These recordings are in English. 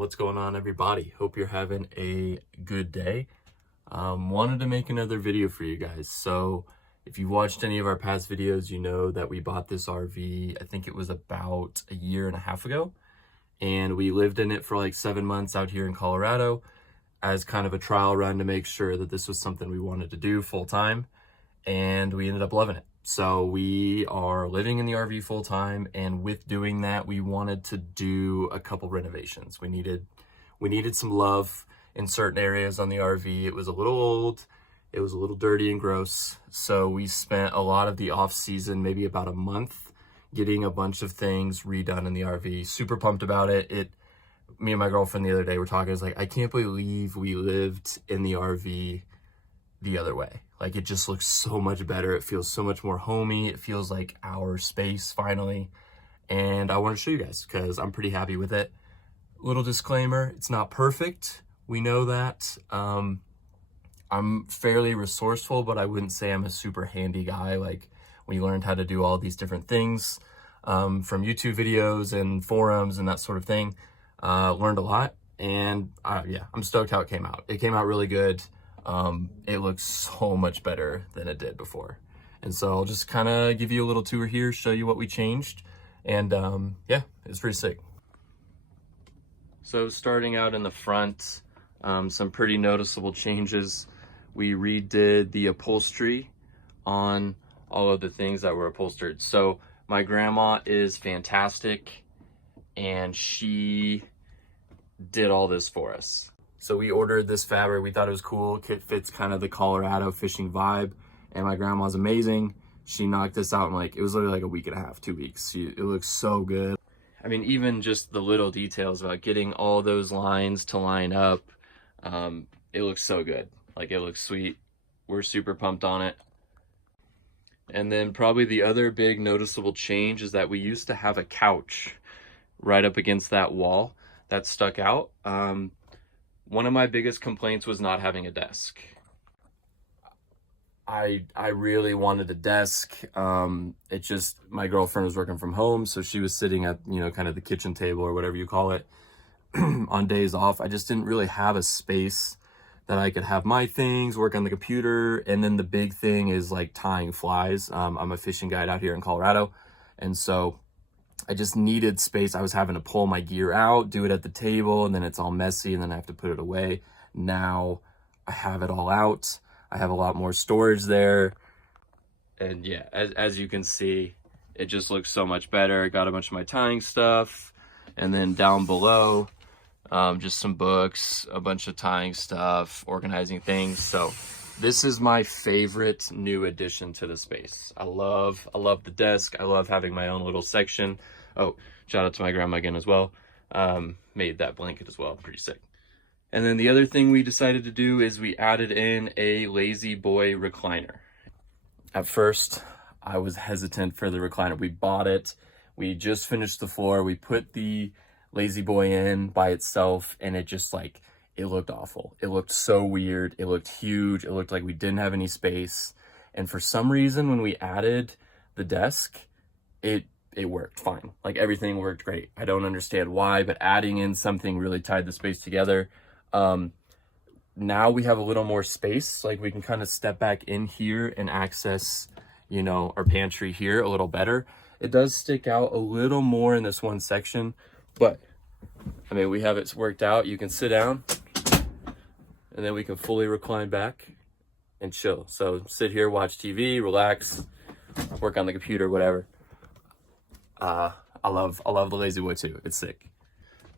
What's going on, everybody? Hope you're having a good day. Wanted to make another video for you guys. So if you watched any of our past videos, you know that we bought this RV, I think it was about a year and a half ago, and we lived in it for like 7 months out here in Colorado as kind of a trial run to make sure that this was something we wanted to do full time, and we ended up loving it. So we are living in the RV full time, and with doing that, we wanted to do a couple renovations. We needed some love in certain areas on the RV. It was a little old, it was a little dirty and gross. So we spent a lot of the off season, maybe about a month, getting a bunch of things redone in the RV. Super pumped about it. Me and my girlfriend the other day were talking, I was like, I can't believe we lived in the RV the other way. Like, it just looks so much better. It feels so much more homey. It feels like our space finally. And I want to show you guys because I'm pretty happy with it. Little disclaimer, it's not perfect. We know that. I'm fairly resourceful, but I wouldn't say I'm a super handy guy. Like, we learned how to do all these different things from YouTube videos and forums and that sort of thing. Learned a lot, and yeah, I'm stoked how it came out. It came out really good. It looks so much better than it did before. And so I'll just kind of give you a little tour here, show you what we changed. And yeah, it's pretty sick. So starting out in the front, some pretty noticeable changes. We redid the upholstery on all of the things that were upholstered. So my grandma is fantastic, and she did all this for us. So we ordered this fabric. We thought it was cool. It fits kind of the Colorado fishing vibe, and my grandma's amazing. She knocked this out in it was literally like a week and a half, 2 weeks. It looks so good. I mean, even just the little details about getting all those lines to line up, it looks so good. Like, it looks sweet. We're super pumped on it. And then probably the other big noticeable change is that we used to have a couch right up against that wall that stuck out. One of my biggest complaints was not having a desk. I really wanted a desk. It just, my girlfriend was working from home, so she was sitting at, kind of the kitchen table or whatever you call it on days off. I just didn't really have a space that I could have my things, work on the computer. And then the big thing is like tying flies. I'm a fishing guide out here in Colorado, and so I just needed space. I was having to pull my gear out, do it at the table, and then it's all messy, and then I have to put it away. Now I have it all out. I have a lot more storage there. And yeah, as you can see, it just looks so much better. I got a bunch of my tying stuff. And then down below, just some books, a bunch of tying stuff, organizing things. So this is my favorite new addition to the space. I love the desk. I love having my own little section. Oh, shout out to my grandma again as well. Made that blanket as well, pretty sick. And then the other thing we decided to do is we added in a Lazy Boy recliner. At first, I was hesitant for the recliner. We bought it. We just finished the floor. We put the Lazy Boy in by itself, and it just it looked awful. It looked so weird. It looked huge. It looked like we didn't have any space. And for some reason, when we added the desk, it worked fine. Like, everything worked great. I don't understand why, but adding in something really tied the space together. Now we have a little more space. Like, we can kind of step back in here and access, our pantry here a little better. It does stick out a little more in this one section, but I mean, we have it worked out. You can sit down, and then we can fully recline back and chill. So sit here, watch TV, relax, work on the computer, whatever. I love the Lazy Boy too. It's sick.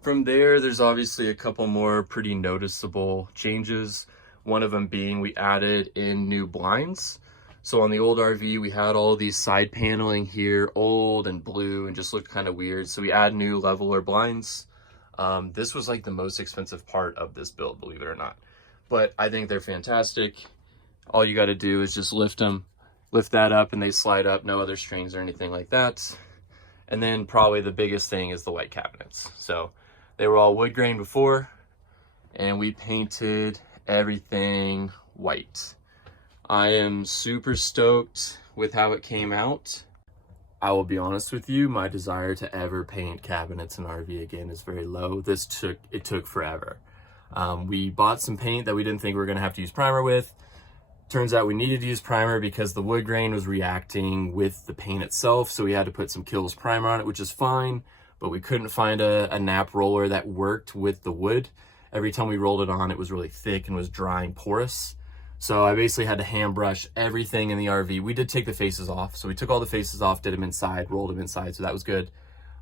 From there, there's obviously a couple more pretty noticeable changes. One of them being we added in new blinds. So on the old RV, we had all these side paneling here, old and blue, and just looked kind of weird. So we add new leveler blinds. This was like the most expensive part of this build, believe it or not. But I think they're fantastic. All you got to do is just lift that up, and they slide up, no other strings or anything like that. And then probably the biggest thing is the white cabinets. So they were all wood grain before, and we painted everything white. I am super stoked with how it came out. I will be honest with you, my desire to ever paint cabinets in RV again is very low. It took forever. We bought some paint that we didn't think we were gonna have to use primer with. Turns out we needed to use primer because the wood grain was reacting with the paint itself, so we had to put some Kills primer on it, which is fine, but we couldn't find a nap roller that worked with the wood. Every time we rolled it on, it was really thick and was dry and porous. So I basically had to hand brush everything in the RV. We did take the faces off, so we took all the faces off, did them inside, rolled them inside, so that was good.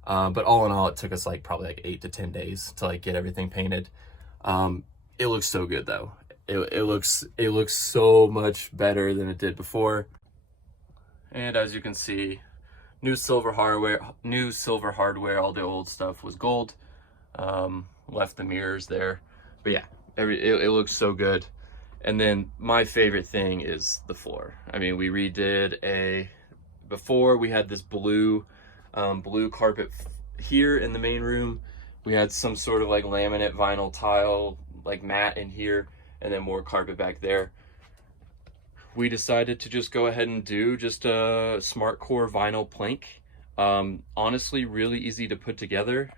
But all in all, it took us probably 8 to 10 days to get everything painted. It looks so good though. It looks so much better than it did before. And as you can see, new silver hardware. All the old stuff was gold. Left the mirrors there, but yeah, it looks so good. And then my favorite thing is the floor. I mean, we redid before we had this blue carpet here in the main room. We had some sort of laminate vinyl tile, mat in here, and then more carpet back there. We decided to just go ahead and do just a smart core vinyl plank. Honestly, really easy to put together.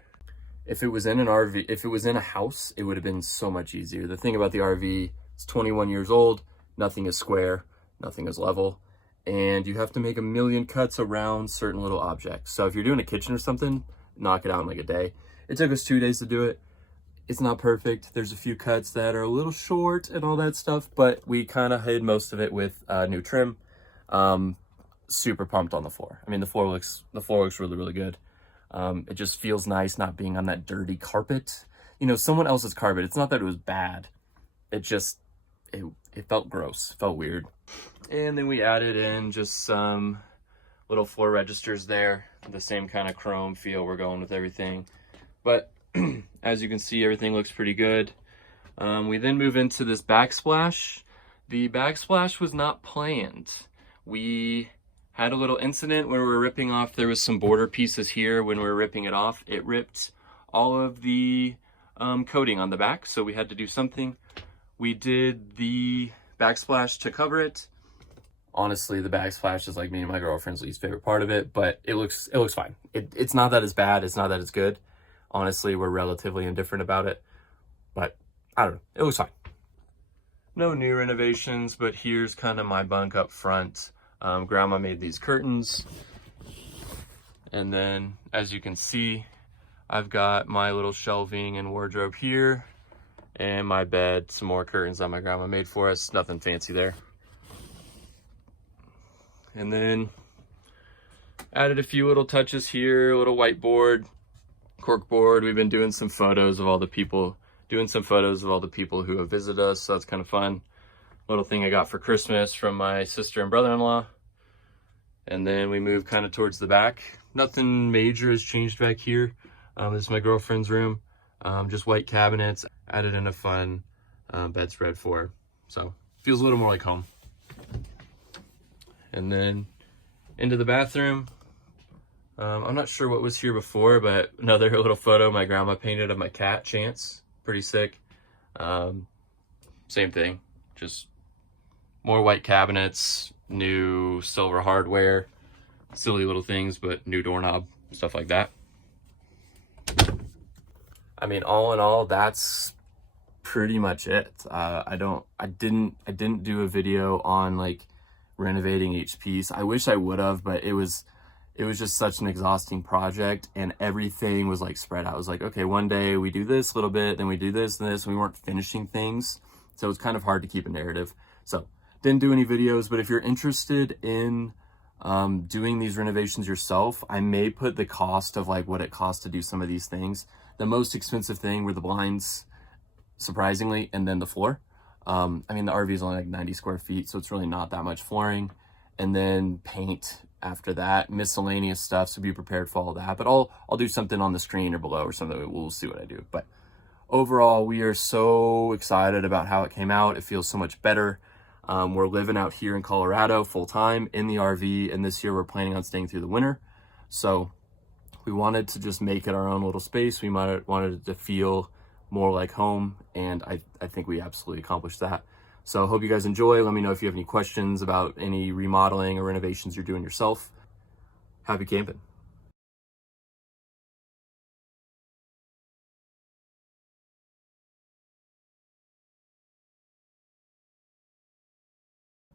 If it was in an RV, if it was in a house, it would have been so much easier. The thing about the RV, it's 21 years old, nothing is square, nothing is level, and you have to make a million cuts around certain little objects. So if you're doing a kitchen or something, knock it out in a day. It took us 2 days to do it. It's not perfect. There's a few cuts that are a little short and all that stuff, but we kind of hid most of it with new trim. Super pumped on the floor. I mean, the floor looks really, really good. It just feels nice not being on that dirty carpet. Someone else's carpet. It's not that it was bad. It just, it felt gross, felt weird. And then we added in just some little floor registers there. The same kind of chrome feel we're going with everything. But as you can see, everything looks pretty good. We then move into this backsplash. The backsplash was not planned. We had a little incident when we were ripping off. There was some border pieces here. When we were ripping it off, it ripped all of the coating on the back, so we had to do something. We did the backsplash to cover it. Honestly, the backsplash is me and my girlfriend's least favorite part of it, but it looks fine. It's not that it's bad, it's not that it's good. Honestly, we're relatively indifferent about it, but I don't know, it looks fine. No new renovations, but here's kind of my bunk up front. Grandma made these curtains, and then as you can see, I've got my little shelving and wardrobe here, and my bed, some more curtains that my grandma made for us. Nothing fancy there. And then added a few little touches here, a little whiteboard, cork board. We've been doing some photos of all the people, who have visited us, so that's kind of fun. Little thing I got for Christmas from my sister and brother-in-law. And then we move kind of towards the back. Nothing major has changed back here. This is my girlfriend's room. Just white cabinets. Added in a fun bedspread for her. So feels a little more like home. And then into the bathroom. I'm not sure what was here before, but another little photo my grandma painted of my cat, Chance. Pretty sick. Same thing. Just more white cabinets, new silver hardware, silly little things, but new doorknob, stuff like that. I mean, all in all, that's pretty much it. I didn't do a video on renovating each piece. I wish I would have, but it was just such an exhausting project, and everything was spread out. I was okay, one day we do this a little bit, then we do this and this, and we weren't finishing things. So it's kind of hard to keep a narrative. So didn't do any videos, but if you're interested in doing these renovations yourself, I may put the cost of what it costs to do some of these things. The most expensive thing were the blinds, surprisingly, and then the floor. I mean, the RV is only 90 square feet, so it's really not that much flooring. And then paint after that, miscellaneous stuff, so be prepared for all that. But I'll do something on the screen or below or something. We'll see what I do. But overall, we are so excited about how it came out. It feels so much better. We're living out here in Colorado full time in the RV, and this year we're planning on staying through the winter. So we wanted to just make it our own little space. We wanted it to feel more like home, and I think we absolutely accomplished that. So I hope you guys enjoy. Let me know if you have any questions about any remodeling or renovations you're doing yourself. Happy camping.